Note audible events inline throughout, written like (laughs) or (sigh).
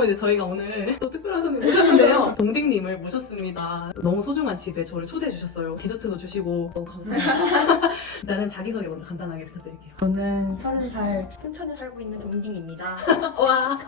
여러분 이제 저희가 오늘 또 특별한 손님 모셨는데요. (laughs) 동댕님을 모셨습니다. 너무 소중한 집에 저를 초대해 주셨어요. 디저트도 주시고 너무 감사합니다. (laughs) 일단은 자기소개 먼저 간단하게 부탁드릴게요. 저는 서른 살 순천에 살고 있는 동딩입니다. (laughs) 와.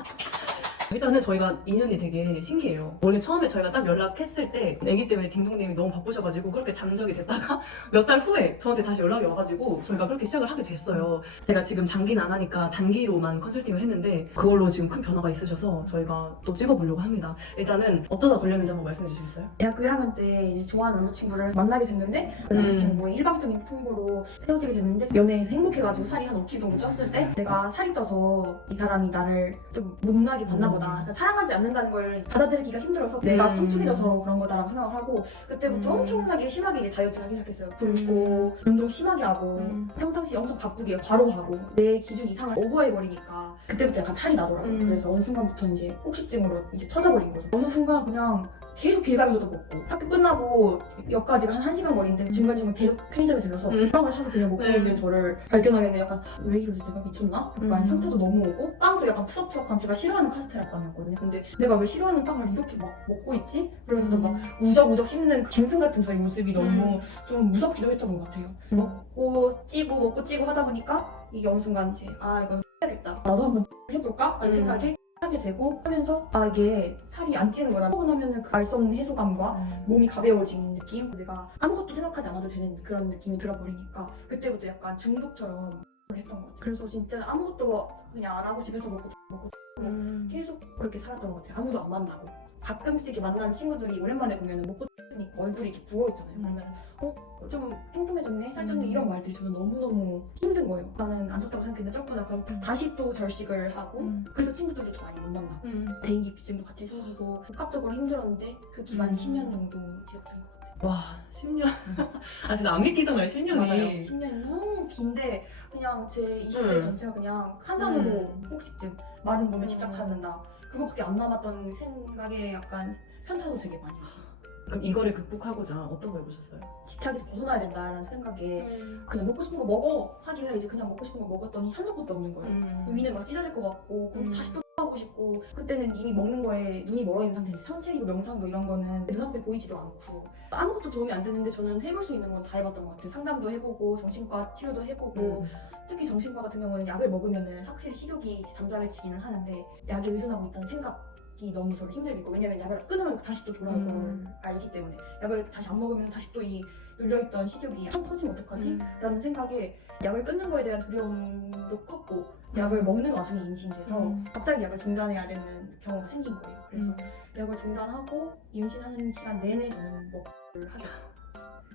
일단은 저희가 인연이 되게 신기해요. 원래 처음에 저희가 딱 연락했을 때 애기 때문에 딩동님이 너무 바쁘셔가지고 그렇게 잠적이 됐다가 (laughs) 몇 달 후에 저한테 다시 연락이 와가지고 저희가 그렇게 시작을 하게 됐어요. 제가 지금 장기는 안 하니까 단기로만 컨설팅을 했는데 그걸로 지금 큰 변화가 있으셔서 저희가 또 찍어보려고 합니다. 일단은 어쩌다 걸렸는지 한번 말씀해 주시겠어요? 대학교 1학년 때 이제 좋아하는 남자친구를 만나게 됐는데 그 음. 남자친구의 일방적인 통보로 헤어지게 됐는데 연애에서 행복해가지고 살이 한 5kg 정도 쪘을 때 내가 살이 쪄서 이 사람이 나를 좀 못나게 봤나 보다 그러니까 사랑하지 않는다는 걸 받아들이기가 힘들어서 내가 음. 뚱뚱해져서 그런 거다라고 생각을 하고 그때부터 음. 엄청나게 심하게 이제 다이어트를 하기 시작했어요 굶고 운동 심하게 하고 음. 평상시 엄청 바쁘게 과로 하고 내 기준 이상을 오버해버리니까 그때부터 약간 탈이 나더라고요 음. 그래서 어느 순간부터 이제 혹식증으로 이제 터져버린 거죠 어느 순간 그냥 계속 길 가면서도 먹고 학교 끝나고 역까지가 한 1시간 거리인데 중간중간 계속 편의점에 들러서 음. 빵을 사서 그냥 먹고 네. 있는 저를 발견하게 되면 약간 왜 이러지 내가 미쳤나? 약간 음. 현타도 너무 오고 빵도 약간 푸석푸석한 제가 싫어하는 카스테라 빵이었거든요 근데 내가 왜 싫어하는 빵을 이렇게 막 먹고 있지? 그러면서도 막 우적우적 씹는 짐승 같은 저희 모습이 너무 좀 무섭기도 했던 것 같아요. 먹고 찌고 먹고 찌고 하다 보니까 이게 어느 순간 이제 아 이건 (laughs) 해야겠다. 나도 한번 (laughs) 해볼까? 하는 음. 생각에 하게 되고 하면서 아 이게 살이 안 찌는구나. 하고 나면은 알 수 없는 해소감과 몸이 가벼워지는 느낌? 내가 아무것도 생각하지 않아도 되는 그런 느낌이 들어버리니까 그때부터 약간 중독처럼 했던 것 같아요. 그래서 진짜 아무것도 그냥 안 하고 집에서 먹고 먹고 음. 계속 그렇게 살았던 것 같아요. 아무도 안 만나고. 가끔씩 이렇게 만나는 친구들이 오랜만에 보면 못 보니까 얼굴이 이렇게 부어 있잖아요. 음. 그러면 어? 좀 통통해졌네? 살쪘네? 음. 이런 말들이 저는 너무너무 힘든 거예요. 나는 안 좋다고 생각했는데 점프다 그럼 음. 다시 또 절식을 하고 음. 그래서 친구들도 더 많이 못 만나고 음. 대인기피증도 같이 생기고 복합적으로 힘들었는데 그 기간이 음. 10년 정도 지속된 것 같아요. 와 10년. (laughs) 아 진짜 안 믿기잖아요 10년이. 맞아요. 10년이 너무 긴데 그냥 제 20대 음. 전체가 그냥 한 단어로 음. 혹식증 마른 몸에 음. 집착하는다 그거밖에 안 남았던 생각에 약간 현타도 되게 많이 와요. 그럼 이거를 극복하고자 어떤 거 해보셨어요? 집착에서 벗어나야 된다라는 생각에 그냥 먹고 싶은 거 먹어 하길래 이제 그냥 먹고 싶은 거 먹었더니 한도 끝도 없는 거예요. 음. 위는 막 찢어질 것 같고 그럼 음. 다시 또 하고 싶고 그때는 이미 먹는 거에 눈이 멀어 있는 상태인데 산책이고 명상이고 이런 거는 눈앞에 보이지도 않고 아무것도 도움이 안 되는데 저는 해볼 수 있는 건 다 해봤던 것 같아요. 상담도 해보고 정신과 치료도 해보고 음. 특히 정신과 같은 경우는 약을 먹으면은 확실히 식욕이 잠잠해지기는 하는데 약에 의존하고 있다는 생각이 너무 저를 힘들게 했고 왜냐면 약을 끊으면 다시 또 돌아올 음. 걸 알기 때문에 약을 다시 안 먹으면 다시 또이 눌려있던 식욕이 한 터지면 어떡하지? 음. 라는 생각에 약을 끊는 거에 대한 두려움도 컸고 음. 약을 먹는 와중에 임신돼서 음. 갑자기 약을 중단해야 되는 경우가 생긴 거예요. 그래서 음. 약을 중단하고 임신하는 시간 내내 저는 먹을 하게.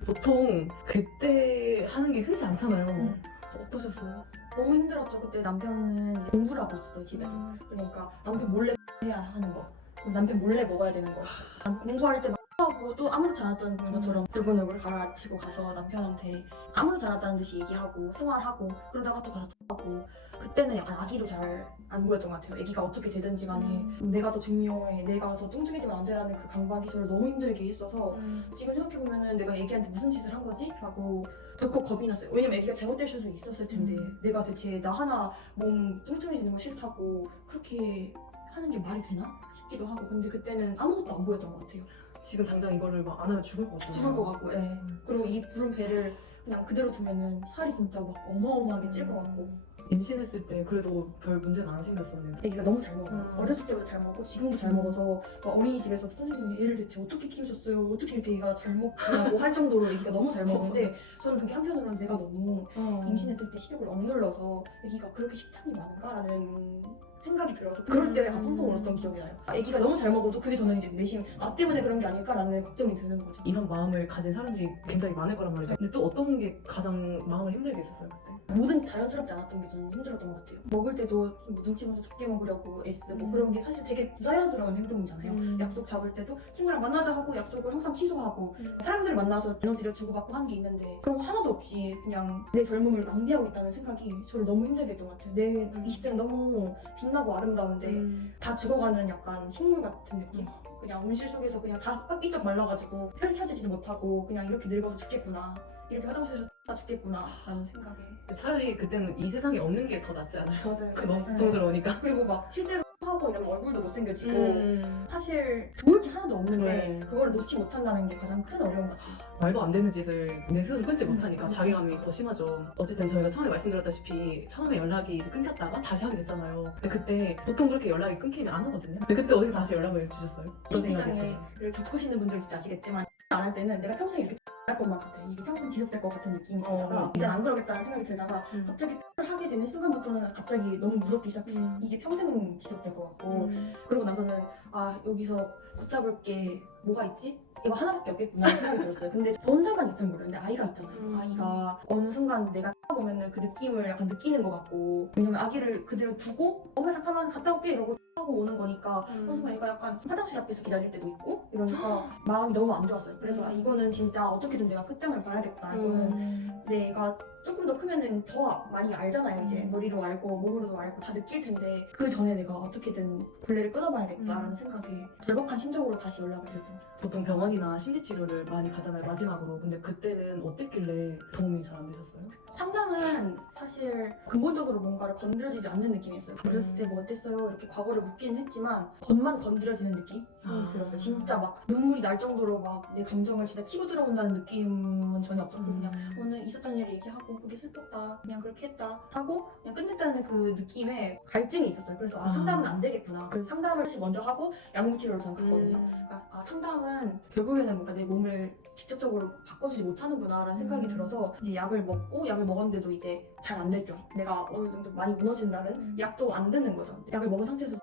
보통 그때 하는 게 흔치 않잖아요. 음. 어떠셨어요? 너무 힘들었죠. 그때 남편은 공부를 하고 있었어요 집에서. 그러니까 남편 몰래 해야 하는 거. 남편 몰래 먹어야 되는 거. 난 공부할 때막 하고도 아무렇지 않았던 것처럼 붉은 얼굴 갈아치고 가서 남편한테 아무렇지 않았다는 듯이 얘기하고 생활하고 그러다가 또 가서 또 하고 그때는 약간 아기로 잘 안 보였던 것 같아요. 아기가 어떻게 되든지 간에 음. 내가 더 중요해, 내가 더 뚱뚱해지면 안 되라는 그 강박이 저를 너무 힘들게 했어서 음. 지금 생각해보면은 내가 애기한테 무슨 짓을 한 거지? 라고 덜컥 겁이 났어요. 왜냐면 애기가 잘못될 수 있었을 텐데 음. 내가 대체 나 하나 몸 뚱뚱해지는 거 싫다고 그렇게 하는 게 말이 되나? 싶기도 하고 근데 그때는 아무것도 안 보였던 것 같아요. 지금 당장 이거를 막 안 하면 죽을 것 같잖아요. 죽을 것 같고 예. 음. 그리고 이 부른 배를 그냥 그대로 두면은 살이 진짜 막 어마어마하게 찔 것 같고 임신했을 때 그래도 별 문제는 안 생겼었네요. 애기가 너무 잘 먹어요. 음. 어렸을 때부터 잘 먹고 지금도 잘 먹어서 막 어린이집에서 선생님이 애를 대체 어떻게 키우셨어요? 어떻게 이렇게 애가 잘 먹냐고 할 정도로 애기가 너무 잘 먹는데 (laughs) 저는 그게 한편으로는 내가 너무 임신했을 때 식욕을 억눌러서 애기가 그렇게 식탐이 많은가라는 생각이 들어서 그럴 때 약간 펑펑 울었던 기억이 나요. 아, 애기가 너무 잘 먹어도 그게 저는 이제 내심 나 때문에 그런 게 아닐까라는 걱정이 드는 거죠. 이런 마음을 가진 사람들이 굉장히 많을 거란 말이죠. 근데 또 어떤 게 가장 마음을 힘들게 했었어요? 뭐든지 자연스럽지 않았던 게 저는 힘들었던 것 같아요. 먹을 때도 좀 무등치면서 적게 먹으려고 애쓰고 음. 그런 게 사실 되게 부자연스러운 행동이잖아요. 음. 약속 잡을 때도 친구랑 만나자 하고 약속을 항상 취소하고 음. 사람들 만나서 에너지를 주고받고 하는 게 있는데 그런 거 하나도 없이 그냥 내 젊음을 낭비하고 있다는 생각이 저를 너무 힘들게 했던 것 같아요. 내 음. 20대는 너무 빛나고 아름다운데 음. 다 죽어가는 약간 식물 같은 느낌? 그냥 온실 속에서 그냥 다 삐쩍 말라가지고 펼쳐지지도 못하고 그냥 이렇게 늙어서 죽겠구나. 이렇게 화장실에서 다 죽겠구나. 라는 생각에. 차라리 그때는 이 세상에 없는 게 더 낫지 않아요? 맞아요. (laughs) 그 너무 네. 고통스러우니까. 그리고 막 실제로 하고 이러면 얼굴도 못생겨지고 음. 사실 좋을 게 하나도 없는데 네. 그걸 놓지 못한다는 게 가장 큰 어려움 같아요. 말도 안 되는 짓을 내 스스로 끊지 못하니까 음. 자괴감이 더 심하죠. 어쨌든 저희가 처음에 말씀드렸다시피 처음에 연락이 이제 끊겼다가 다시 하게 됐잖아요. 근데 그때 보통 그렇게 연락이 끊기면 안 하거든요. 근데 그때 어떻게 다시 연락을 주셨어요? 어떤 생각이었어요? 신세상에를 겪으시는 분들 진짜 아시겠지만 안 할 때는 내가 평생 이렇게 할 것만 같아. 이게 평생 지속될 것 같은 느낌이 들다가 어. 이젠 안 그러겠다는 생각이 들다가 음. 갑자기 X를 하게 되는 순간부터는 갑자기 너무 무섭기 시작해. 음. 이게 평생 지속될 것 같고 음. 그러고 나서는 아 여기서 붙잡을 게 뭐가 있지? 이거 하나밖에 없겠구나 생각이 들었어요. 근데 저 혼자만 있으면 모르는데 아이가 있잖아요. 음. 아이가 어느 순간 내가 보면은 그 느낌을 약간 느끼는 것 같고 왜냐면 아기를 그대로 두고 엄마 잠깐만 갔다 올게 이러고 하고 오는 거니까 음. 순간 얘가 약간 화장실 앞에서 기다릴 때도 있고 이러니까 마음이 너무 안 좋았어요. 그래서 아, 이거는 진짜 어떻게든 내가 끝장을 봐야겠다. 이거는 음. 내가 조금 더 크면은 더 많이 알잖아요. 이제 음. 머리로 알고 몸으로도 알고 다 느낄 텐데 그 전에 내가 어떻게든 굴레를 끊어봐야겠다라는 음. 생각에 절박한 심정으로 다시 연락을 드렸던 보통 병원이나 심리치료를 많이 가잖아요 마지막으로. 근데 그때는 어땠길래 도움이 잘 안 되셨어요? 상담은 사실 근본적으로 뭔가를 건드려지지 않는 느낌이었어요. 그랬을 음. 때뭐 어땠어요? 이렇게 과거를 묻기는 했지만 겉만 건드려지는 느낌이 아. 들었어요. 진짜 막 눈물이 날 정도로 막 내 감정을 진짜 치고 들어온다는 느낌은 전혀 없었고 그냥 오늘 있었던 일을 얘기하고 그게 슬펐다 그냥 그렇게 했다 하고 그냥 끝냈다는 그 느낌에 갈증이 있었어요 그래서 아, 아. 상담은 안 되겠구나 그래서 상담을 사실 먼저 하고 약물치료를 저는 갔거든요 음. 그러니까 아, 상담은 결국에는 뭔가 내 몸을 직접적으로 바꿔주지 못하는구나라는 생각이 음. 들어서 이제 약을 먹고 약을 먹었는데도 이제 잘 안 됐죠 내가 어느 정도 많이 무너진다는 음. 약도 안 듣는 거죠 약을 먹은 상태에서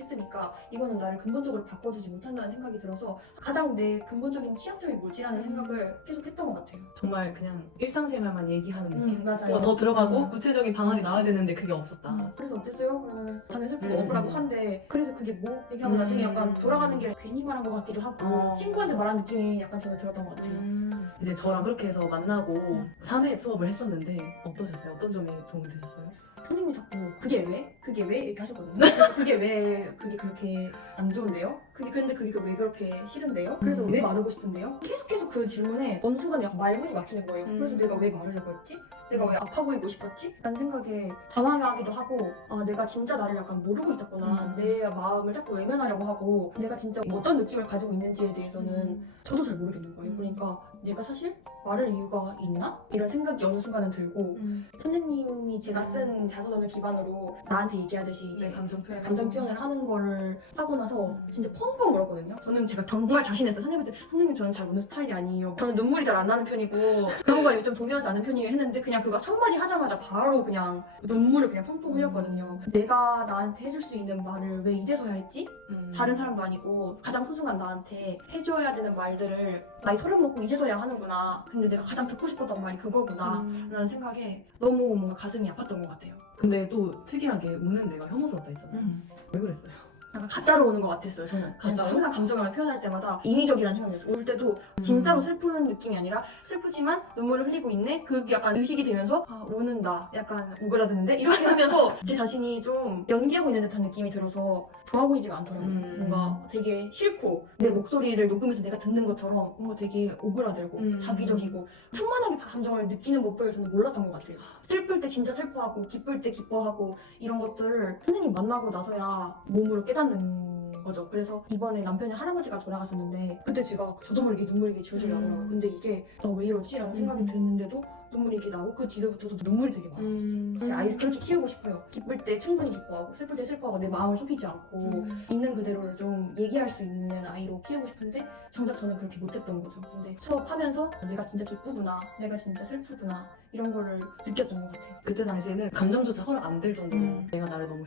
계속 했으니까 이거는 나를 근본적으로 바꿔주지 못한다는 생각이 들어서 가장 내 근본적인 취약점이 뭐지라는 음. 생각을 계속 했던 것 같아요 정말 그냥 일상생활만 얘기하는 느낌? 음, 맞아요. 뭐가 더 들어가고 음. 구체적인 방안이 나와야 되는데 그게 없었다. 음, 그래서 어땠어요? 그러면 자네 슬프고 음. 억울하고 한데 그래서 그게 뭐? 얘기하고 음. 나중에 약간 돌아가는 길에 괜히 말한 것 같기도 하고 어. 친구한테 말한 느낌이 약간 저는 들었던 것 같아요 음. 이제 저랑 그렇게 해서 만나고 음. 3회 수업을 했었는데 어떠셨어요? 어떤 점이 도움이 되셨어요? 선생님이 자꾸 그게 왜? 그게 왜? 이렇게 하셨거든요 그래서 (laughs) 그게 왜 그게 그렇게 안 좋은데요? 그게 근데 그게 왜 그렇게 싫은데요? 그래서 음. 왜 마르고 싶은데요? 계속 계속 그 질문에 어느 순간 약간 말문이 막히는 거예요 음. 그래서 내가 왜 마르려고 했지? 내가 왜 아파 보이고 싶었지? 라는 생각에 당황하기도 하고 아 내가 진짜 나를 약간 모르고 있었구나 음. 내 마음을 자꾸 외면하려고 하고 내가 진짜 어떤 느낌을 가지고 있는지에 대해서는 음. 저도 잘 모르겠는 거예요 그러니까 내가 사실 말할 이유가 있나? 이런 생각이 어느 순간은 들고 음. 선생님이 제가 쓴 자서전을 기반으로 나한테 얘기하듯이 이제 이제 감정 표현 감정 표현을 하는 거를 하고 나서 음. 진짜 펑펑 울었거든요. 저는 제가 정말 자신했어요. 선생님한테 선생님 저는 잘 우는 스타일이 아니에요. 저는 눈물이 잘 안 나는 편이고 그런 거에 좀 동요하지 않은 편이에요 했는데 그냥 그거 첫 마디 하자마자 바로 그냥 눈물을 그냥 펑펑 흘렸거든요. 내가 나한테 해줄 수 있는 말을 왜 이제서야 했지? 음. 다른 사람도 아니고 가장 소중한 나한테 해줘야 되는 말들을 나이 서른 먹고 이제서야 하는구나. 근데 내가 가장 듣고 싶었던 말이 그거구나. 음. 라는 생각에 너무 뭔가 가슴이 아팠던 것 같아요. 근데 또 특이하게 우는 내가 혐오스럽다 했잖아요. 음. 왜 그랬어요? 약간 가짜로 오는 것 같았어요, 저는. 진짜 가짜로? 항상 감정을 표현할 때마다 인위적이라는 생각이 들었어요. 울 때도 진짜로 슬픈 느낌이 아니라 슬프지만 눈물을 흘리고 있네? 그게 약간 의식이 되면서 아, 우는다. 약간 오그라드는데? 이렇게 하면서 (laughs) 제 자신이 좀 연기하고 있는 듯한 느낌이 들어서 좋아 보이지가 않더라고요. 음. 뭔가 되게 싫고 내 목소리를 녹음해서 내가 듣는 것처럼 뭔가 되게 오그라들고 음. 자기적이고 충만하게 감정을 느끼는 법을 저는 몰랐던 것 같아요. 슬플 때 진짜 슬퍼하고 기쁠 때 기뻐하고 이런 것들을 선생님 만나고 나서야 몸으로 깨닫 는 거죠. 그래서 이번에 남편이 할아버지가 돌아가셨는데 그때 제가 저도 모르게 눈물이 줄줄 음. 나더라고요. 근데 이게 나 왜 이러지? 라는 생각이 음. 드는데도 눈물이 이렇게 나고 그 뒤로부터도 눈물이 되게 많아요. 음. 제 아이를 그렇게 키우고 싶어요. 기쁠 때 충분히 기뻐하고 슬플 때 슬퍼하고 내 마음을 속이지 않고 음. 있는 그대로를 좀 얘기할 수 있는 아이로 키우고 싶은데 정작 저는 그렇게 못했던 거죠. 근데 수업하면서 내가 진짜 기쁘구나, 내가 진짜 슬프구나 이런 거를 느꼈던 것 같아요. 그때 당시에는 감정조차 허락 안 될 정도로 음. 내가 나를 너무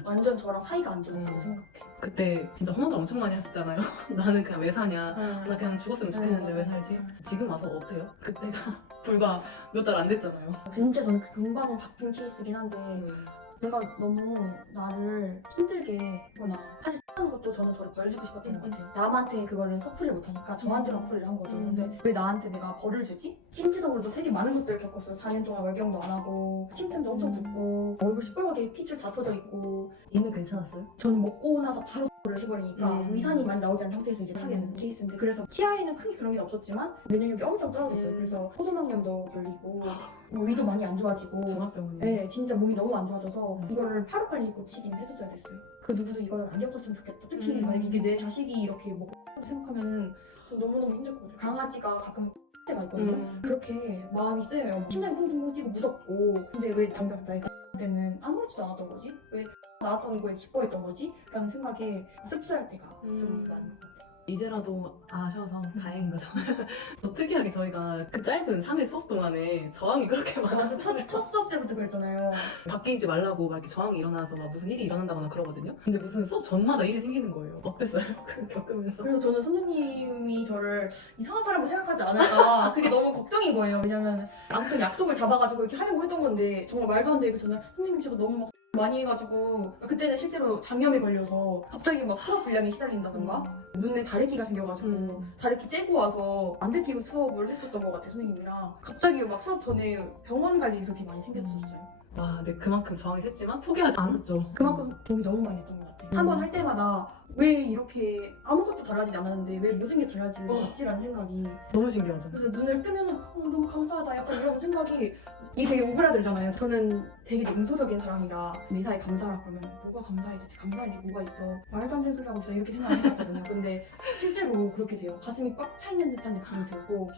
음. 완전 저랑 사이가 안 좋았다고 음. 생각해요. 그때 진짜 험한 말 엄청 많이 했었잖아요. (laughs) 나는 그냥 왜 사냐. 나 그냥 죽었으면 좋겠는데 음, 왜 맞아. 살지? 지금 와서 어때요? 그때가 (laughs) 불과 몇 달 안 됐잖아요. 진짜 저는 그 금방 바뀐 케이스긴 한데 음. 내가 너무 나를 힘들게 했구나. 사실 하는 것도 저는 저를 벌주고 싶었던 것 같아요. 남한테 그거를 화풀이를 못하니까 저한테 음. 화풀이를 한 거죠. 음. 근데 왜 나한테 내가 벌을 주지? 신체적으로도 되게 많은 것들을 겪었어요. 4년 동안 월경도 안 하고 침샘도 엄청 음. 붓고 얼굴 시뻘겋게 핏줄 다 터져 있고 이는 괜찮았어요? 저는 먹고 나서 바로 를 해버리니까 음. 위산이만 나오지 않은 상태에서 이제 하게 된 케이스인데 그래서 치아에는 크게 그런 게 없었지만 면역력이 엄청 떨어졌어요. 음. 그래서 호두막염도 걸리고 뭐 위도 많이 안 좋아지고 종합병원. 네, 진짜 몸이 너무 안 좋아져서 음. 이거를 하루빨리 고치긴 했었어야 됐어요. 그 누구도 이거는 안 겪었으면 좋겠다. 특히 음. 만약 이게 내 자식이 이렇게 뭐 생각하면 너무너무 힘들 것 같아요. 강아지가 가끔 때가 있거든요. 음. 그렇게 마음이 쓰여요. 심장이 쿵쿵 뛰고 무섭고 근데 왜 정작 나이가 때는 아무렇지도 않았던 거지? 왜 나왔던 거에 기뻐했던 거지? 라는 생각에 씁쓸할 때가 좀 음. 많은 것 같아요. 이제라도 아셔서 다행인 거죠. (laughs) 또 특이하게 저희가 그 짧은 3회 수업 동안에 저항이 그렇게 많아서 첫, 첫 수업 때부터 그랬잖아요. 바뀌지 말라고 막 이렇게 저항이 일어나서 막 무슨 일이 일어난다거나 그러거든요. 근데 무슨 수업 전마다 일이 생기는 거예요. 어땠어요? (laughs) 그거 겪으면서. 그래서 저는 선생님이 저를 이상한 사람으로 생각하지 않을까 그게 너무 걱정인 거예요. 왜냐면 아무튼 약속을 잡아가지고 이렇게 하려고 했던 건데 정말 말도 안 되게 저는 선생님 제가 너무 막 많이 해가지고 그때는 실제로 장염에 걸려서 갑자기 막 소화 불량에 시달린다던가 눈에 다래끼가 생겨가지고 음. 다래끼 째고 와서 안 들키고 수업을 했었던 것 같아요 선생님이랑 갑자기 막 수업 전에 병원 갈 일이 그렇게 많이 생겼었어요. 와, 네 그만큼 저항이 셌지만 포기하지 않았죠. 그만큼 도움이 너무 많이 됐던 것 같아요. 음. 한번 할 때마다 왜 이렇게 아무것도 달라지지 않았는데 왜 모든 게 달라지는 어. 생각이 너무 신기하죠. 그래서 눈을 뜨면은 어, 너무 감사하다 약간 이런 생각이 이게 되게 오그라들잖아요. 저는 되게 냉소적인 사람이라 매사에 감사하라 그러면 뭐가 감사해 도대체 감사할 게 뭐가 있어 말도 안 되는 소리 하고 있어 이렇게 생각했었거든요. 근데 실제로 그렇게 돼요. 가슴이 꽉 차 있는 듯한 느낌이 들고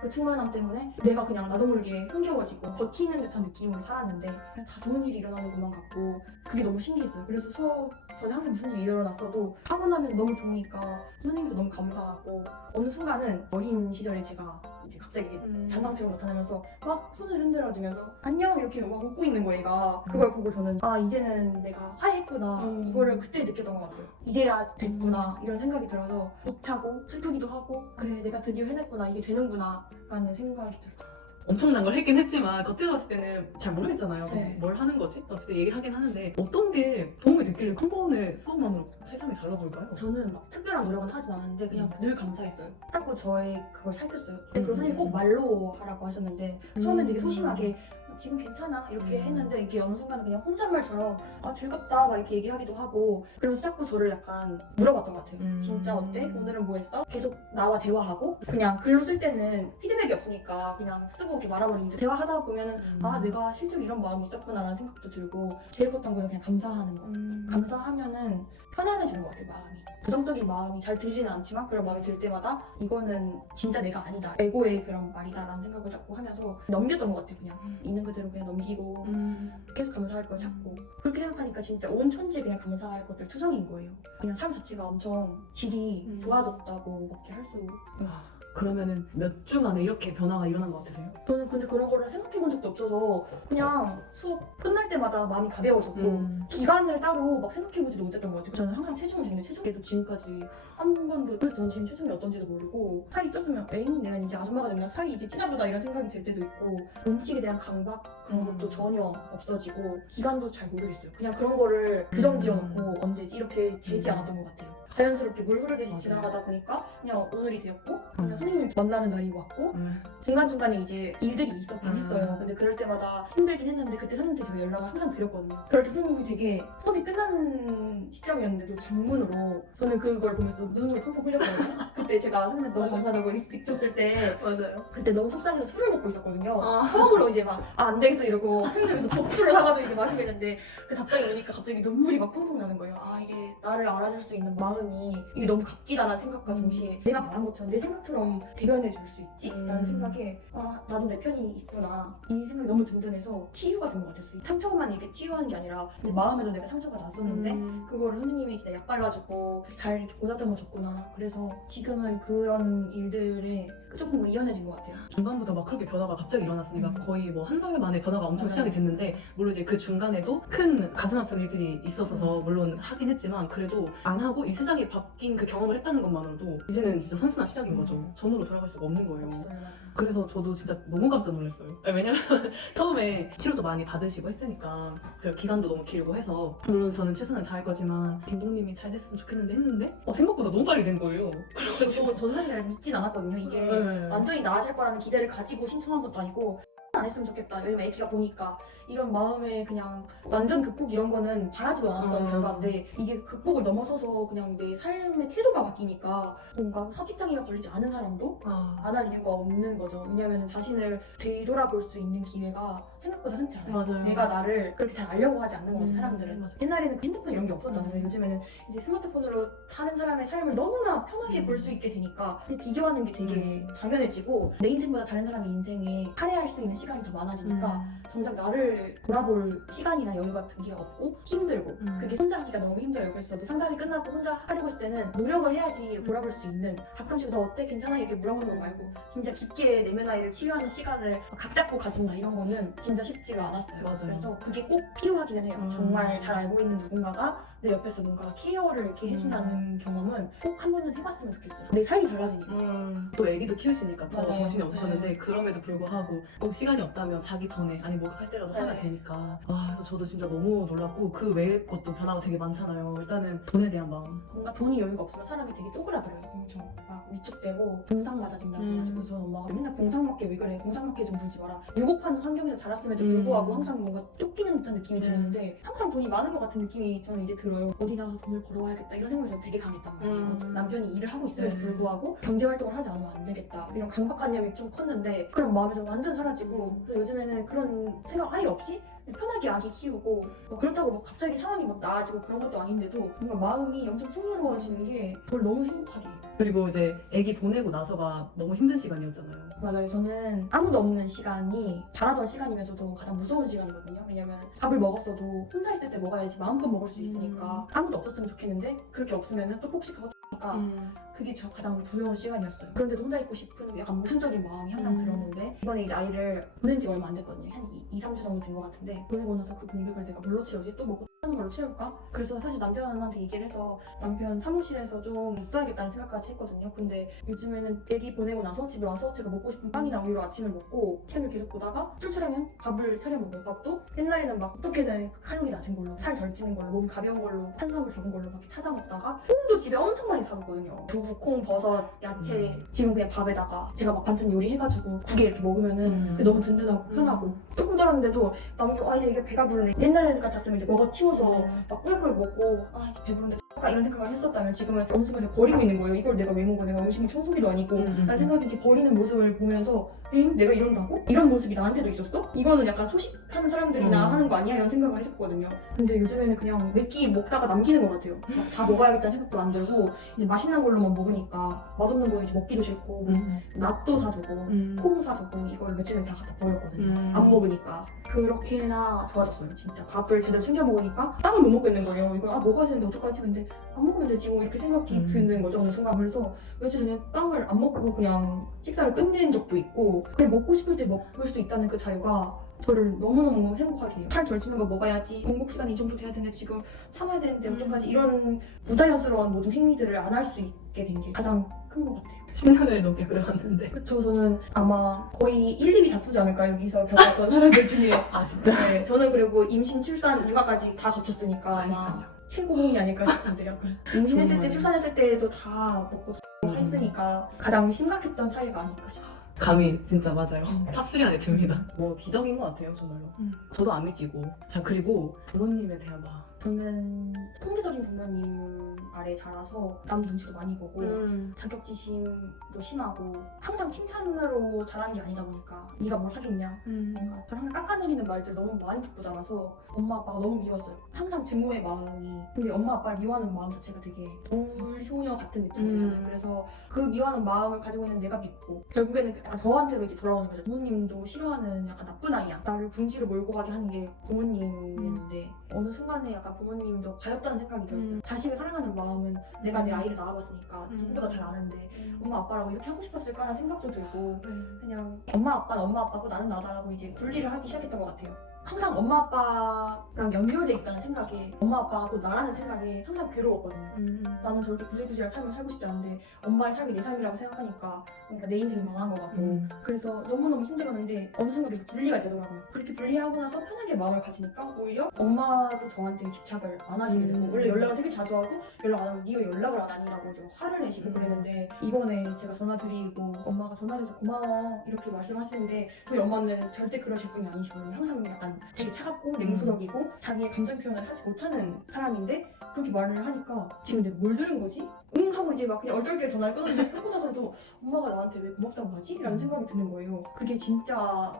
그 충만함 때문에 내가 그냥 나도 모르게 흥겨워지고 버티는 듯한 느낌으로 살았는데 그냥 다 좋은 일이 일어나는 것만 같고 그게 너무 신기했어요. 그래서 수업 전에 항상 무슨 일이 일어났어도 하고 나면 너무 좋으니까 선생님도 너무 감사하고 어느 순간은 어린 시절에 제가 이제 갑자기 음. 장난치고 나타나면서 막 손을 흔들 어주면서 안녕 이렇게 막 웃고 있는 거 얘가. 그걸 보고 저는 아 이제는 내가 화해했구나. 음. 이거를 그때 느꼈던 것 같아요. 이제야 됐구나. 이런 생각이 들어서 벅차고 슬프기도 하고 그래 내가 드디어 해냈구나. 이게 되는구나. 라는 생각이 들어요 엄청난 걸 했긴 했지만 겉으로 봤을 때는 잘 모르겠잖아요. 네. 뭘 하는 거지? 어쨌든 얘기를 하긴 하는데 어떤 게 도움이 됐길래 한 번의 수업만으로 세상이 달라 보일까요? 저는 막 특별한 노력은 하진 않았는데 그냥 늘 감사했어요 자꾸 저의 그걸 살폈어요 근데 음. 그 선생님이 꼭 말로 하라고 하셨는데 처음엔 되게 음. 소심하게 지금 괜찮아 이렇게 음. 했는데 이게 어느 순간은 그냥 혼잣말처럼 아 즐겁다 막 이렇게 얘기하기도 하고 그러면서 자꾸 저를 약간 물어봤던 것 같아요 음. 진짜 어때? 오늘은 뭐 했어? 계속 나와 대화하고 그냥 글로 쓸 때는 피드백이 없으니까 그냥 쓰고 이렇게 말아버리는데 대화하다 보면은 음. 아 내가 실제로 이런 마음이 있었구나라는 생각도 들고 제일 컸던 거는 그냥 감사하는 거 음. 감사하면은 편안해지는 것 같아요 마음이. 부정적인 마음이 잘 들지는 않지만 그런 마음이 들 때마다 이거는 진짜 내가 아니다 에고의 그런 말이다라는 생각을 자꾸 하면서 넘겼던 것 같아요 그냥. 있는 그대로 그냥 넘기고 음. 계속 감사할 걸 찾고. 그렇게 생각하니까 진짜 온 천지에 그냥 감사할 것들 투성인 거예요. 그냥 삶 자체가 엄청 질이 음. 좋아졌다고밖에 할수 아, 그러면은 몇 주 만에 이렇게 변화가 일어난 것 같으세요? 저는 근데 그런 거를 생각해 본 적도 없어서 그냥 수업 끝날 때마다 마음이 가벼워졌고 음. 기간을 따로 막 생각해 보지도 못했던 것 같아요. 저는 항상 체중을 재는데 체중계도 지금까지 한 번도 그래서 저는 지금 체중이 어떤지도 모르고 살이 쪘으면 에잉 내가 이제 아줌마가 됐나 살이 이제 찌나보다 이런 생각이 들 때도 있고 음식에 대한 강박 그런 음. 것도 전혀 없어지고 기간도 잘 모르겠어요. 그냥 그런 거를 규정 지어놓고 언제지 이렇게 재지 음. 않았던 것 같아요. 자연스럽게 물 흐르듯이 맞아요. 지나가다 보니까 그냥 오늘이 되었고 그냥 음. 선생님 만나는 날이 왔고 음. 중간중간에 이제 일들이 있었긴 음. 했어요. 근데 그럴 때마다 힘들긴 했는데 그때 선생님한테 제가 연락을 항상 드렸거든요. 그럴 때 선생님이 되게 수업이 끝난 시점이었는데도 장문으로 저는 그걸 보면서 눈으로 펑펑 흘렸거든요. (laughs) 그때 제가 선생님한테 너무 감사하다고 립스틱 줬을 때 맞아요. 그때 너무 속상해서 술을 먹고 있었거든요. 아. 처음으로 이제 막 아 안 되겠어 이러고 편의점에서 독주를 사가지고 이렇게 마시고 있는데 그 답장이 오니까 갑자기 눈물이 막 펑펑 나는 거예요. 아 이게 나를 알아줄 수 있는 마음 이 이게 너무 값지다라는 생각과 음. 동시에 내가 말한 것처럼 내 생각처럼 대변해 줄 수 있지? 라는 음. 생각에 아 나도 내 편이 있구나 이 생각이 너무 든든해서 치유가 된 것 같았어요. 상처만 이렇게 치유하는 게 아니라 이제 마음에도 내가 상처가 났었는데 음. 그거를 선생님이 진짜 약 발라주고 잘 이렇게 보다듬어 줬구나. 그래서 지금은 그런 일들에 조금 의연해진 것 같아요. 중간부터 막 그렇게 변화가 갑자기 일어났으니까 음. 거의 뭐 한 달 만에 변화가 엄청 맞아요. 시작이 됐는데 물론 이제 그 중간에도 큰 가슴 아픈 일들이 있었어서 물론 하긴 했지만 그래도 안 하고 이 세상이 바뀐 그 경험을 했다는 것만으로도 이제는 진짜 선순환 시작인 거죠. 전으로 돌아갈 수가 없는 거예요. 없어요. 그래서 저도 진짜 너무 깜짝 놀랐어요. 왜냐면 (laughs) 처음에 치료도 많이 받으시고 했으니까 그리고 기간도 너무 길고 해서 물론 저는 최선을 다할 거지만 딩동님이 잘 됐으면 좋겠는데 했는데 어, 생각보다 너무 빨리 된 거예요. 그래가지고 저는 사실 잘 믿진 않았거든요. 이게 네. 완전히 나아질 거라는 기대를 가지고 신청한 것도 아니고 안 했으면 좋겠다. 왜냐면 애기가 보니까 이런 마음에 그냥 완전 극복 이런 거는 바라지도 않았던 음. 결과인데 이게 극복을 넘어서서 그냥 내 삶의 태도가 바뀌니까 뭔가 사직장애가 걸리지 않은 사람도 아, 안 할 이유가 없는 거죠. 왜냐면 자신을 되돌아볼 수 있는 기회가 생각보다 흔치 않아요. 맞아요. 내가 나를 그렇게 잘 알려고 하지 않는 거죠 음, 사람들은 맞아요. 옛날에는 그 핸드폰 이런 게 없었잖아요 음. 요즘에는 이제 스마트폰으로 다른 사람의 삶을 너무나 편하게 음. 볼수 있게 되니까 비교하는 게 되게 음. 당연해지고 내 인생보다 다른 사람의 인생에 할애할 수 있는 시간이 더 많아지니까 음. 정작 나를 돌아볼 시간이나 여유 같은 게 없고 힘들고 음. 그게 혼자 하기가 너무 힘들어요. 그래서 저도 상담이 끝나고 혼자 하려고 했을 때는 노력을 해야지 돌아볼 수 있는 가끔씩 너 어때? 괜찮아? 이렇게 물어보는 거 말고 진짜 깊게 내면 아이를 치유하는 시간을 각 잡고 가진다 이런 거는 진짜 쉽지가 않았어요. 맞아요. 그래서 그게 꼭 필요하기는 해요. 음. 정말 잘 알고 있는 누군가가 내 옆에서 뭔가 케어를 이렇게 해준다는 경험은 꼭 한 번은 해봤으면 좋겠어요 내 삶이 달라지니까 음, 또 애기도 키우시니까 더 맞아요. 정신이 없으셨는데 그럼에도 불구하고 꼭 시간이 없다면 자기 전에 아니 목욕할 때라도 하면 네. 되니까 와 그래서 저도 진짜 너무 놀랐고 그 외의 것도 변화가 되게 많잖아요 일단은 돈에 대한 마음 뭔가 돈이 여유가 없으면 사람이 되게 쪼그라들어요. 엄청 막 위축되고 공상 맞아진다고 음. 해가지고 저는 엄마가 맨날 공상 맞게 왜 그래 공상 맞게 좀 굴지 마라 유복한 환경에서 자랐음에도 음. 불구하고 항상 뭔가 쫓기는 듯한 느낌이 음. 드는데 항상 돈이 많은 것 같은 느낌이 저는 이제 들어요. 어디 나가서 돈을 벌어와야겠다 이런 생각이 저는 되게 강했단 말이에요. 음. 남편이 일을 하고 있음에도 네. 불구하고 경제 활동을 하지 않으면 안 되겠다 이런 강박관념이 좀 컸는데 그런 마음에서 완전 사라지고 그래서 요즘에는 그런 생각 아예 없이 편하게 아기 키우고 뭐 그렇다고 막 갑자기 상황이 막 나아지고 그런 것도 아닌데도 뭔가 마음이 엄청 풍요로워지는 게 그걸 너무 행복하게 해요. 그리고 이제 애기 보내고 나서가 너무 힘든 시간이었잖아요 맞아요. 저는 아무도 없는 시간이 바라던 시간이면서도 가장 무서운 시간이거든요. 왜냐면 밥을 먹었어도 혼자 있을 때 먹어야지 마음껏 먹을 수 있으니까 아무도 없었으면 좋겠는데 그렇게 없으면 또 폭식하고 니까 음. 그게 저 가장 두려운 시간이었어요. 그런데도 혼자 있고 싶은 약간 모순적인 마음이 항상 음. 들었는데 이번에 이제 아이를 보낸 지 얼마 안 됐거든요. 한 2, 3주 정도 된 것 같은데 보내고 나서 그 공백을 내가 뭘로 채우지? 또 먹고 하는 걸로 채울까? 그래서 사실 남편한테 얘기를 해서 남편 사무실에서 좀 있어야겠다는 생각까지 했거든요. 근데 요즘에는 애기 보내고 나서 집에 와서 제가 먹고 싶은 빵이나 우유로 아침을 먹고 책을 계속 보다가 출출하면 밥을 차려 먹어요. 밥도 옛날에는 막 어떻게든 칼로리 낮은 걸로 살 덜 찌는 걸로 몸 가벼운 걸로 탄수화물 적은 걸로 막 찾아 먹다가 콩도 집에 엄청 많이 사거든요. 두부, 콩, 버섯, 야채 음. 지금 그냥 밥에다가 제가 막 반찬 요리해가지고 국에 이렇게 먹으면은 음. 그게 너무 든든하고 편하고 조금 덜었는데도 나 먹고 아 이제 이게 배가 부르네 옛날에 같았으면 이제 먹어 치워서 막 꿀꿀 먹고 아 이제 배부른데 X까 이런 생각을 했었다면 지금은 어느 순간에 버리고 있는 거예요 이걸 내가 왜 먹어 내가 음식 청소기도 아니고 음, 음, 라는 음. 생각이 이렇게 버리는 모습을 보면서 엥? 내가 이런다고? 이런 모습이 나한테도 있었어? 이거는 약간 소식하는 사람들이나 음. 하는 거 아니야? 이런 생각을 했었거든요 근데 요즘에는 그냥 몇 끼 먹다가 남기는 것 같아요 막 다 먹어야겠다는 생각도 안 들고 이제 맛있는 걸로만 먹으니까 맛없는 거 이제 먹기도 싫고 음. 낫도 사주고 음. 콩 사주고 이걸 며칠 전에 다 갖다 버렸거든요. 음. 안 먹으니까. 그렇게나 좋아졌어요, 진짜. 밥을 제대로 챙겨 먹으니까 빵을 못 먹겠는 거예요. 이거 아 먹어야 되는데 어떡하지? 근데 안 먹으면 되지 뭐 이렇게 생각이 음. 드는 거죠, 어느 순간. 그래서 며칠 전에 빵을 안 먹고 그냥 식사를 끝낸 적도 있고 그냥 먹고 싶을 때 먹을 수 있다는 그 자유가 저를 너무너무 행복하게 해요. 살덜 찌는 거 먹어야지. 공복 시간이 이 정도 돼야 되는데 지금 참아야 되는데 음. 어떡하지? 이런 부자연스러운 모든 행위들을 안 할 수 있게 된 게 가장 큰 것 같아요. 10년을 넘게 그래왔는데 그쵸 저는 아마 거의 1, 2위 다투지 않을까 여기서 겪었던 (laughs) 사람들 중에 아 진짜 네, 저는 그리고 임신, 출산, 육아까지 다 거쳤으니까 아마 최고봉이 아닐까 싶은데 약간 (laughs) 임신했을 때 정말. 출산했을 때도 다 먹고 음. 했으니까 가장 심각했던 사이가 아닐까 싶어 요 감이 진짜 맞아요. 음. (laughs) 탑3 안에 듭니다. 뭐 기적인 것 같아요, 정말로. 음. 저도 안 믿기고. 자, 그리고 부모님에 대한 막. 저는 통계적인 부모님 아래 자라서 남 눈치도 많이 보고 음. 자격지심도 심하고 항상 칭찬으로 자라는 게 아니다 보니까 네가 뭘 하겠냐 음. 뭔가 저를 항상 깎아내리는 말들 너무 많이 듣고 자라서 엄마 아빠가 너무 미웠어요. 항상 증오의 마음이. 근데 엄마 아빠를 미워하는 마음 자체가 되게 불효녀 같은 느낌이잖아요. 음. 그래서 그 미워하는 마음을 가지고 있는 내가 밉고 결국에는 약간 저한테로 이제 돌아오는 거죠. 부모님도 싫어하는 약간 나쁜 아이야. 나를 궁지로 몰고 가게 하는 게 부모님이었는데 어느 순간에 약간 부모님도 가엽다는 생각이 들었어요. 음. 자식을 사랑하는 마음은 내가 내 아이를 낳아봤으니까 음. 누구보다 잘 아는데 엄마 아빠라고 이렇게 하고 싶었을까라는 생각도 들고 네. 그냥 엄마 아빠는 엄마 아빠고 나는 나다라고 이제 분리를 하기 시작했던 것 같아요. 항상 엄마 아빠랑 연결돼 있다는 생각에 엄마 아빠하고 나라는 생각에 항상 괴로웠거든요. 음. 나는 저렇게 구질구질한 삶을 살고 싶지 않은데 엄마의 삶이 내 삶이라고 생각하니까 뭔가 내 인생이 망한 것 같고 음. 그래서 너무너무 힘들었는데 어느 순간 계속 분리가 되더라고요. 그렇게 분리하고 나서 편하게 마음을 가지니까 오히려 엄마도 저한테 집착을 안 하시게 되고 음. 원래 연락을 되게 자주 하고 연락 안 하면 네가 연락을 안 하니라고 이제 화를 내시고 음. 그랬는데 이번에 제가 전화 드리고 엄마가 전화 줘서 고마워 이렇게 말씀하시는데 저희 엄마는 절대 그러실 분이 아니시거든요. 항상 약간 되게 차갑고 냉소적이고 자기의 감정 표현을 하지 못하는 사람인데 그렇게 말을 하니까 지금 내가 뭘 들은 거지? 응 하고 이제 막 그냥 얼떨결에 전화를 끊었는데 끊고 나서도 엄마가 나한테 왜 고맙다고 하지? 라는 생각이 드는 거예요. 그게 진짜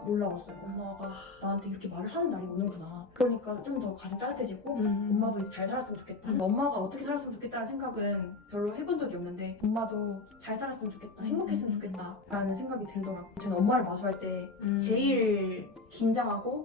놀라웠어요. 엄마가 나한테 이렇게 말을 하는 날이 오는구나. 그러니까 좀 더 가슴 따뜻해지고 음. 엄마도 이제 잘 살았으면 좋겠다. 음. 엄마가 어떻게 살았으면 좋겠다는 생각은 별로 해본 적이 없는데 엄마도 잘 살았으면 좋겠다. 행복했으면 음. 좋겠다. 라는 생각이 들더라고요. 저는 엄마를 마주할 때 음. 제일 긴장하고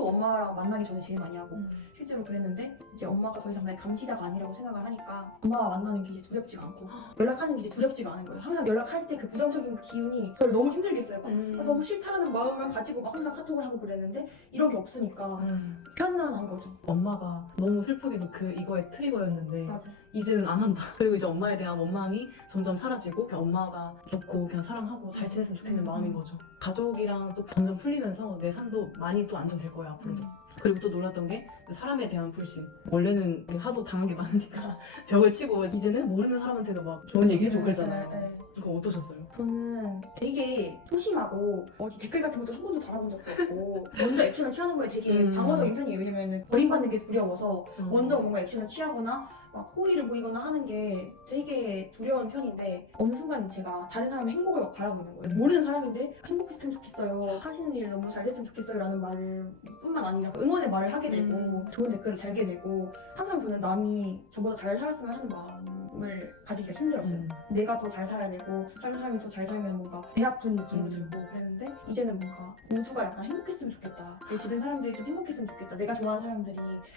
또 엄마랑 만나기 전에 제일 많이 하고 음. 실제로 그랬는데 이제 엄마가 더 이상 나의 감시자가 아니라고 생각을 하니까 엄마와 만나는 게 이제 두렵지가 않고 (gasps) 연락하는 게 이제 두렵지가 않은 거예요. 항상 연락할 때 그 부정적인 기운이 저를 너무 힘들겠어요. 막 음. 아, 너무 싫다라는 마음을 가지고 막 항상 카톡을 하고 그랬는데 이런 게 없으니까 음. 편안한 거죠. 엄마가 너무 슬프게도 그 이거의 트리거였는데 맞아. 이제는 안 한다. (laughs) 그리고 이제 엄마에 대한 원망이 점점 사라지고 그냥 엄마가 좋고 그냥 사랑하고 잘 지냈으면 좋겠는 음. 마음인 거죠. 가족이랑 또 점점 풀리면서 내 삶도 많이 또 안정될 거예요 앞으로도. 그리고 또 놀랐던 게그 사람에 대한 불신. 원래는 하도 당한 게 많으니까 (laughs) 벽을 치고 이제는 모르는 사람한테도 막 좋은 얘기 해주고 그랬잖아요. 네, 네. 그거 어떠셨어요? 저는 되게 소심하고 어디 댓글 같은 것도 한 번도 달아본 적도 없고 먼저 액션을 취하는 거에 되게 음. 방어적인 편이에요. 왜냐면 버림받는 게 두려워서 음. 먼저 뭔가 액션을 취하거나 막 호의를 보이거나 하는 게 되게 두려운 편인데 어느 순간 제가 다른 사람의 행복을 막 있는 거예요. 모르는 사람인데 행복했으면 좋겠어요. 하시는 일 너무 잘 됐으면 좋겠어요. 라는 말을 뿐만 아니라 응원의 말을 하게 되고 음. 좋은 댓글을 달게 되고 항상 저는 남이 저보다 잘 살았으면 하는 마음 을 가지기가 힘들었어요. 음. 내가 더 잘 살아야 되고 다른 사람이 더 잘 살면 뭔가 배 아픈 느낌도 음. 들고 그랬는데 이제는 뭔가 모두가 약간 행복했으면 좋겠다 내 주변 사람들이 좀 행복했으면 좋겠다 내가 좋아하는 사람들이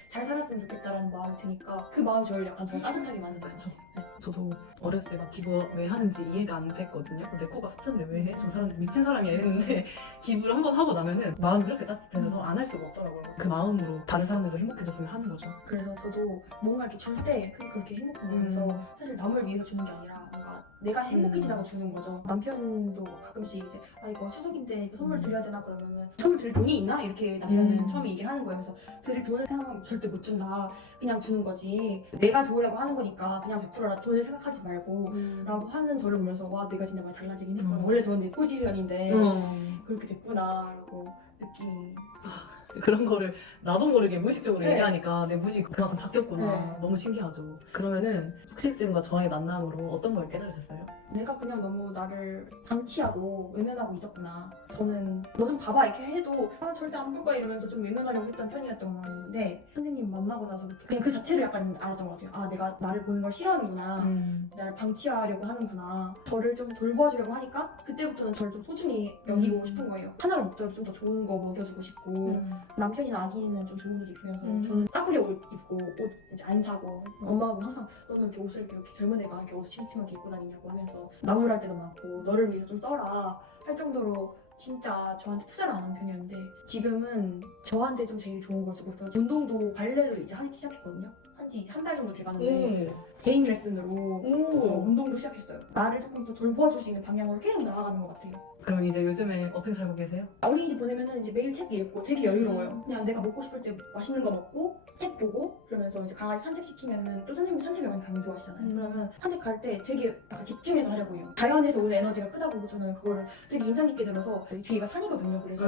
잘 살았으면 좋겠다라는 마음이 드니까 그 마음이 저를 약간 더 따뜻하게 만든 거죠. 저도 어렸을 때 막 기부 왜 하는지 이해가 안 됐거든요. 내 코가 삭혔는데 왜 해? 저 사람 미친 사람이야 이랬는데 (laughs) 기부를 한번 하고 나면은 마음이 그렇게 따뜻해져서 안 할 수가 없더라고요. 그 마음으로 다른 사람들도 행복해졌으면 하는 거죠. 그래서 저도 뭔가 이렇게 줄 때 그렇게 행복한 거예요 그래서 음. 사실 남을 위해서 주는 게 아니라 뭔가 내가 행복해지다가 주는 거죠 남편도 막 가끔씩 이제 아 이거 추석인데 이거 선물 음. 드려야 되나 그러면은 선물 드릴 돈이 있나? 이렇게 남편은 음. 처음에 얘기를 하는 거예요 그래서 드릴 돈을 생각하면 절대 못 준다 그냥 주는 거지 내가 좋으려고 하는 거니까 그냥 베풀어라 돈을 생각하지 말고 라고 하는 저를 보면서 와 내가 진짜 많이 달라지긴 했구나 음. 원래 저는 내 포지션인데 음. 그렇게 됐구나 라고 느끼 그런 거를 나도 모르게 무의식적으로 네. 얘기하니까 내 무식 그만큼 바뀌었구나. 네. 너무 신기하죠. 그러면은 혹시쯤과 저의 만남으로 어떤 걸 깨달으셨어요? 내가 그냥 너무 나를 방치하고 외면하고 있었구나. 저는 너 좀 봐봐 이렇게 해도 아 절대 안 볼 거야 이러면서 좀 외면하려고 했던 편이었던 건데 선생님 만나고 나서부터 그냥 그 자체를 약간 알았던 것 같아요. 아 내가 나를 보는 걸 싫어하는구나. 음. 나를 방치하려고 하는구나. 저를 좀 돌봐주려고 하니까 그때부터는 저를 좀 소중히 여기고 음. 싶은 거예요. 하나를 먹더라도 좀 더 좋은 거 먹여주고 싶고 남편이나 아기는 좀 좋은 옷 입히면서 음. 저는 싸구려 옷 입고 옷 이제 안 사고 엄마가 뭐 항상 너는 이렇게 옷을 이렇게 젊은 애가 이렇게 옷 칭칭하게 입고 다니냐고 하면서 나무랄 때도 많고 너를 위해서 좀 써라 할 정도로 진짜 저한테 투자를 안 하는 편이었는데 지금은 저한테 좀 제일 좋은 걸 주고 싶어요 운동도 발레도 이제 하기 시작했거든요 한 지 이제 한 달 정도 돼가는데 오. 개인 레슨으로 어, 오. 운동도 시작했어요 나를 조금 더 돌봐줄 수 있는 방향으로 계속 나아가는 것 같아요 그럼 이제 요즘에 어떻게 살고 계세요? 어린이집 보내면은 이제 매일 책 읽고 되게 여유로워요. 그냥 내가 먹고 싶을 때 맛있는 거 먹고 책 보고 그러면서 이제 강아지 산책 시키면은 또 선생님 산책을 많이 좋아하시잖아요. 음. 그러면 산책 갈 때 되게 약간 집중해서 하려고 해요. 자연에서 오는 에너지가 크다고 저는 그거를 되게 인상 깊게 들어서 뒤에가 산이거든요. 그래서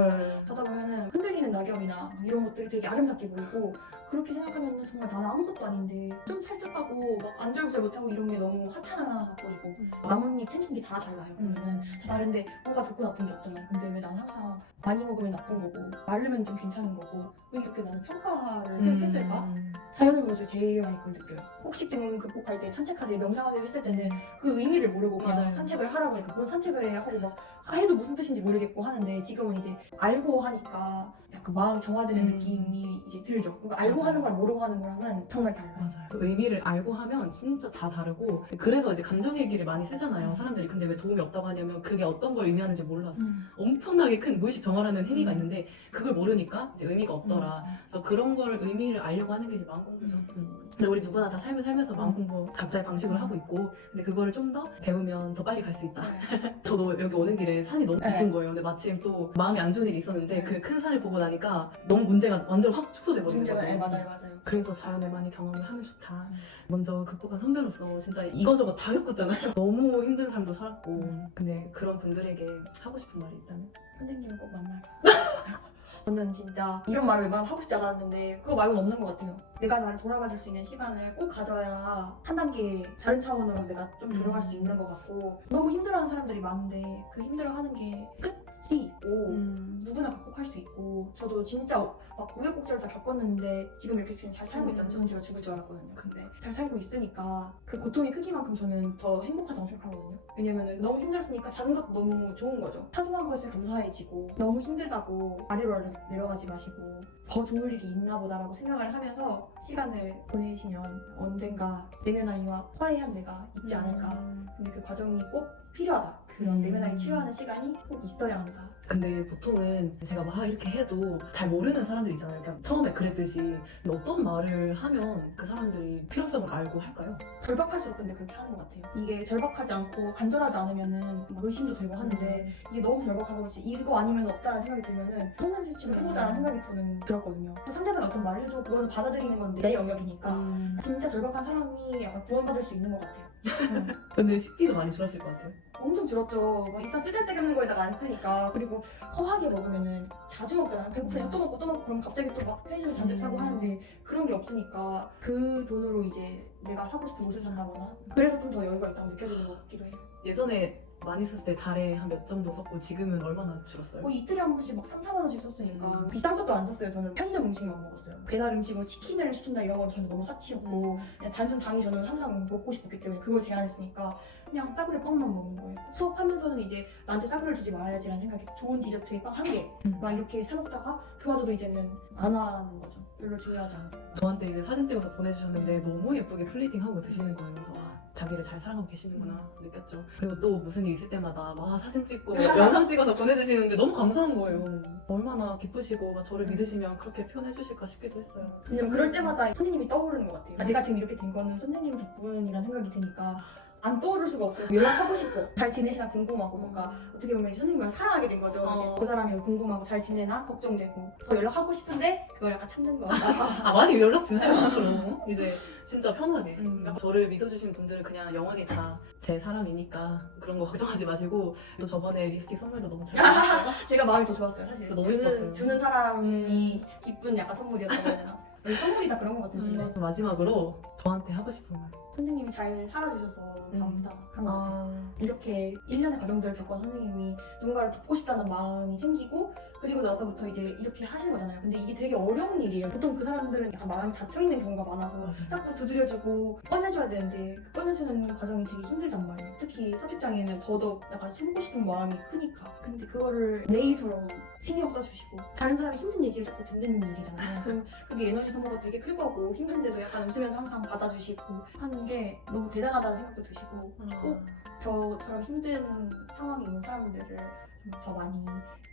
가다 보면은 흔들리는 낙엽이나 막 이런 것들이 되게 아름답게 보이고 그렇게 생각하면 정말 나는 아무것도 아닌데 좀 살쪘다고 막 안절부절 못하고 이런 게 너무 하찮아 보이고 나뭇잎 생긴 게 다 달라요. 보면은 다 다른데 뭐가 좋고 나쁜 게 없잖아요. 근데 왜 나는 항상 많이 먹으면 나쁜 거고 마르면 좀 괜찮은 거고 왜 이렇게 나는 평가를 계속 했을까? 음. 자연을 보면서 제일 많이 그걸 느껴요. 혹시증 극복할 때 산책하세요, 명상하세요 했을 때는 그 의미를 모르고 그냥 맞아요. 산책을 하라고 하니까 뭔 산책을 해 하고 막 해도 무슨 뜻인지 모르겠고 하는데 지금은 이제 알고 하니까 약간 마음 정화되는 음. 느낌이 이제 들죠. 그러니까 알고 맞아요. 하는 거랑 모르고 하는 거랑은 정말 달라요. 맞아요. 그 의미를 알고 하면 진짜 다 다르고 그래서 이제 감정 일기를 많이 쓰잖아요. 사람들이 근데 왜 도움이 없다고 하냐면 그게 어떤 걸 의미하는지 몰라서 음. 엄청나게 큰 무의식 정화라는 행위가 음. 있는데 그걸 모르니까 이제 의미가 없더라. 그래서 그런 걸 의미를 알려고 하는 게 이제 마음 공부죠. 음. 음. 근데 우리 누구나 다 삶을 살면서 마음 공부 각자의 방식으로 음. 하고 있고 근데 그거를 좀 더 배우면 더 빨리 갈 수 있다. 네. (laughs) 저도 여기 오는 길에 산이 너무 네. 예쁜 거예요. 근데 마침 또 마음이 안 좋은 일이 있었는데 네. 그큰 산을 보고 나니 까 너무 문제가 완전 확 축소돼 버린 문제가. 네, 맞아요, 맞아요. 그래서 자연을 많이 경험을 하면 좋다. 음. 먼저 극복한 선배로서 진짜 이거저거 다 겪었잖아요. (laughs) 너무 힘든 삶도 살았고. 음. 근데 그런 분들에게 하고 싶은 말이 있다면? 선생님을 꼭 만나라. (laughs) 저는 진짜 이런 말을 웬만하면 하고 싶지 않았는데 그거 말고는 없는 것 같아요. 내가 나를 돌아봐 줄 수 있는 시간을 꼭 가져야 한 단계 다른 차원으로 내가 좀 음. 들어갈 수 있는 것 같고 너무 힘들어하는 사람들이 많은데 그 힘들어하는 게 끝 이 있고 음. 누구나 극복할 수 있고 저도 진짜 막 우여곡절 다 겪었는데 지금 이렇게 지금 잘 살고 있다는 저는 제가 죽을 줄 알았거든요. 근데 잘 살고 있으니까 그 고통의 크기만큼 저는 더 행복하다고 생각하거든요. 왜냐면 너무 힘들었으니까 작은 것도 너무 좋은 거죠. 사소한 것에 감사해지고 너무 힘들다고 아래로 내려가지 마시고 더 좋을 일이 있나 보다라고 생각을 하면서 시간을 보내시면 언젠가 내면 아이와 화해한 내가 있지 않을까. 근데 그 과정이 꼭 필요하다. 그런 음. 내면 아이 치유하는 시간이 꼭 있어야 한다. 근데 보통은 제가 막 이렇게 해도 잘 모르는 사람들 있잖아요. 그냥 처음에 그랬듯이 어떤 말을 하면 그 사람들이 필요성을 알고 할까요? 절박할수록 근데 그렇게 하는 것 같아요. 이게 절박하지 않고 간절하지 않으면은 막 의심도 되고 하는데 이게 너무 절박하고 이제 이거 아니면 없다라는 생각이 들면은 성난 실치를 해보자라는 생각이 저는 들었거든요. 상대방이 어떤 말을 해도 그거는 받아들이는 건내 영역이니까 음. 진짜 절박한 사람이 약간 구원받을 수 있는 것 같아요. 음. (laughs) 근데 식비도 많이 줄었을 것 같아요. 엄청 줄었죠. 막 일단 쓰잘데기 없는 거에다가 안 쓰니까 그리고 허하게 먹으면은 자주 먹잖아요. 배고프면 또 먹고 또 먹고 그럼 갑자기 또 막 편의점 잔뜩 사고 음. 하는데 그런 게 없으니까 그 돈으로 이제 내가 사고 싶은 옷을 산다거나 그래서 좀 더 여유가 있다고 느껴지는 것 같기도 해요. 예전에 많이 썼을 때 달에 한 몇 정도 썼고 지금은 얼마나 줄었어요? 거의 이틀에 한 번씩 막 3, 4만 원씩 썼으니까 음. 비싼 것도 안 샀어요. 저는 편의점 음식만 먹었어요. 배달 음식으로 치킨을 시킨다 이런 건 저는 너무 사치였고 그냥 단순 당이 저는 항상 먹고 싶었기 때문에 그걸 제한했으니까 그냥 싸구려 빵만 먹는 거예요. 수업하면서는 이제 나한테 싸구려를 주지 말아야지라는 생각이 좋은 디저트에 빵 한 개막 음. 이렇게 사 먹다가 그마저도 이제는 안 하는 거죠. 별로 중요하지 않고. 저한테 이제 사진 찍어서 보내주셨는데 너무 예쁘게 플레이팅하고 드시는 거예요. 그래서 와, 자기를 잘 사랑하고 계시는구나 느꼈죠. 그리고 또 무슨 일 있을 때마다 막 사진 찍고 (laughs) 영상 찍어서 보내주시는데 너무 감사한 거예요. 얼마나 기쁘시고 막 저를 믿으시면 그렇게 표현해 주실까 싶기도 했어요. 왜냐면 그럴 때마다 선생님이 떠오르는 것 같아요. 아, 내가 지금 이렇게 된 거는 선생님 덕분이라는 생각이 드니까 안 떠오를 수가 없어요. 연락하고 싶고 잘 지내시나 궁금하고 뭔가 어떻게 보면 선생님을 사랑하게 된 거죠. 어. 이제 그 사람이 궁금하고 잘 지내나 걱정되고 더 연락하고 싶은데 그걸 약간 참는 거. (laughs) 아 많이 연락 주세요 앞으로 이제 진짜 편하게 음. 그러니까 저를 믿어주신 분들은 그냥 영원히 다 제 사람이니까 그런 거 (laughs) 걱정하지 마시고 또 저번에 립스틱 선물도 너무 잘 받았어요 (laughs) 제가 마음이 더 좋았어요. 사실 진짜 너무 주는 예뻤어요. 음. 주는 사람이 기쁜 약간. 왜 (laughs) 선물이 다 그런 것 같은데 음, 마지막으로 저한테 하고 싶은 말 선생님이 잘 살아주셔서 음. 감사한 것 같아요. 아, 이렇게 1년의 과정들을 겪은 선생님이 누군가를 돕고 싶다는 마음이 생기고 그리고 나서부터 이제 이렇게 하시는 거잖아요. 근데 이게 되게 어려운 일이에요. 보통 그 사람들은 약간 마음이 닫혀있는 경우가 많아서 맞아요. 자꾸 두드려주고 꺼내줘야 되는데 그 꺼내주는 과정이 되게 힘들단 말이에요. 특히 섭식장애는 더더욱 약간 숨고 싶은 마음이 크니까. 근데 그거를 내일처럼 신경 써주시고 다른 사람이 힘든 얘기를 자꾸 듣는 일이잖아요. 그럼 그게 에너지 소모가 되게 클 거고 힘든데도 약간 웃으면서 항상 받아주시고 하는 게 너무 대단하다는 생각도 드시고 꼭 저처럼 힘든 상황에 있는 사람들을 좀 더 많이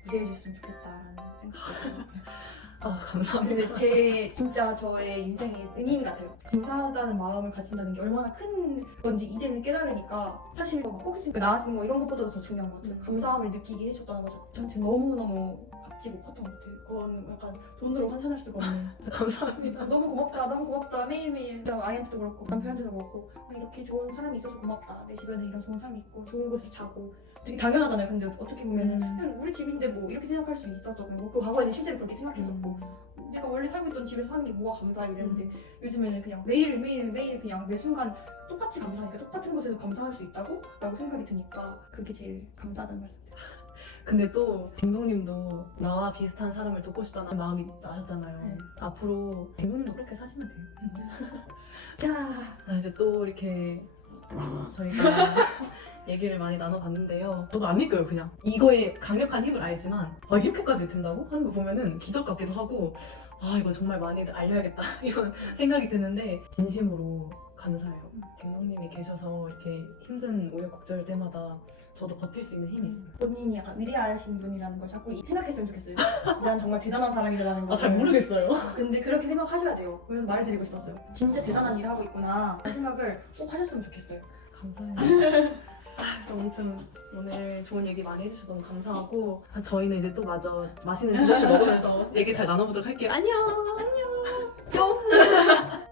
구제해 줬으면 좋겠다라는 생각도 들어요. 아 감사합니다 근데 제 진짜 저의 인생의 은인 같아요. 감사하다는 마음을 가진다는 게 얼마나 큰 건지 이제는 깨달으니까 사실 뭐 호흡증 나아지는 거 이런 것보다도 더 중요한 것 같아요. 감사함을 느끼게 해줬다는 거 저한테 너무너무 값지고 컸던 것 같아요. 그건 약간 돈으로 환산할 수가 없는 (laughs) 감사합니다. 너무 고맙다 너무 고맙다. 매일매일. 그냥 아이한테도 그렇고 남편한테도 그렇고. 아, 이렇게 좋은 사람이 있어서 고맙다. 내 주변에 이런 좋은 사람이 있고 좋은 곳에 자고. 되게 당연하잖아요 근데 어떻게 보면 음. 그냥 우리 집인데 뭐 이렇게 생각할 수 있었던 거고 그 과거에는 실제로 그렇게 생각했었고. 내가 원래 살고 있던 집에서 사는 게 뭐가 감사 이랬는데 요즘에는 그냥 매일 매일 매일 그냥 매 순간 똑같이 감사하니까 똑같은 것에도 감사할 수 있다고? 라고 생각이 드니까 그게 제일 감사하다는 말씀 근데 또 딩동님도 나와 비슷한 사람을 돕고 싶다는 마음이 나셨잖아요 네. 앞으로 딩동님도 그렇게 사시면 돼요 (laughs) 자 아, 이제 또 이렇게 저희가 (laughs) 얘기를 많이 나눠봤는데요. 저도 안 믿겨요, 그냥. 이거의 강력한 힘을 알지만, 아, 이렇게까지 된다고? 하는 거 보면은 기적 같기도 하고, 아, 이거 정말 많이 알려야겠다. (laughs) 이런 생각이 드는데, 진심으로 감사해요. 딩동님이 계셔서 이렇게 힘든 우여곡절 때마다 저도 버틸 수 있는 힘이 있어요. 본인이 약간 위대하신 분이라는 걸 자꾸 생각했으면 좋겠어요. 난 정말 대단한 사람이라는 걸. 아, 잘 모르겠어요. 근데 그렇게 생각하셔야 돼요. 그래서 말해드리고 싶었어요. 진짜 대단한 일을 하고 있구나. 그 생각을 꼭 하셨으면 좋겠어요. 감사해요. (laughs) 아, 그래서 아무튼 오늘 좋은 얘기 많이 해주셔서 너무 감사하고 아, 저희는 이제 또 마저 맛있는 디저트 먹으면서 얘기 잘 나눠보도록 할게요. 안녕. 안녕. 뿅. (laughs)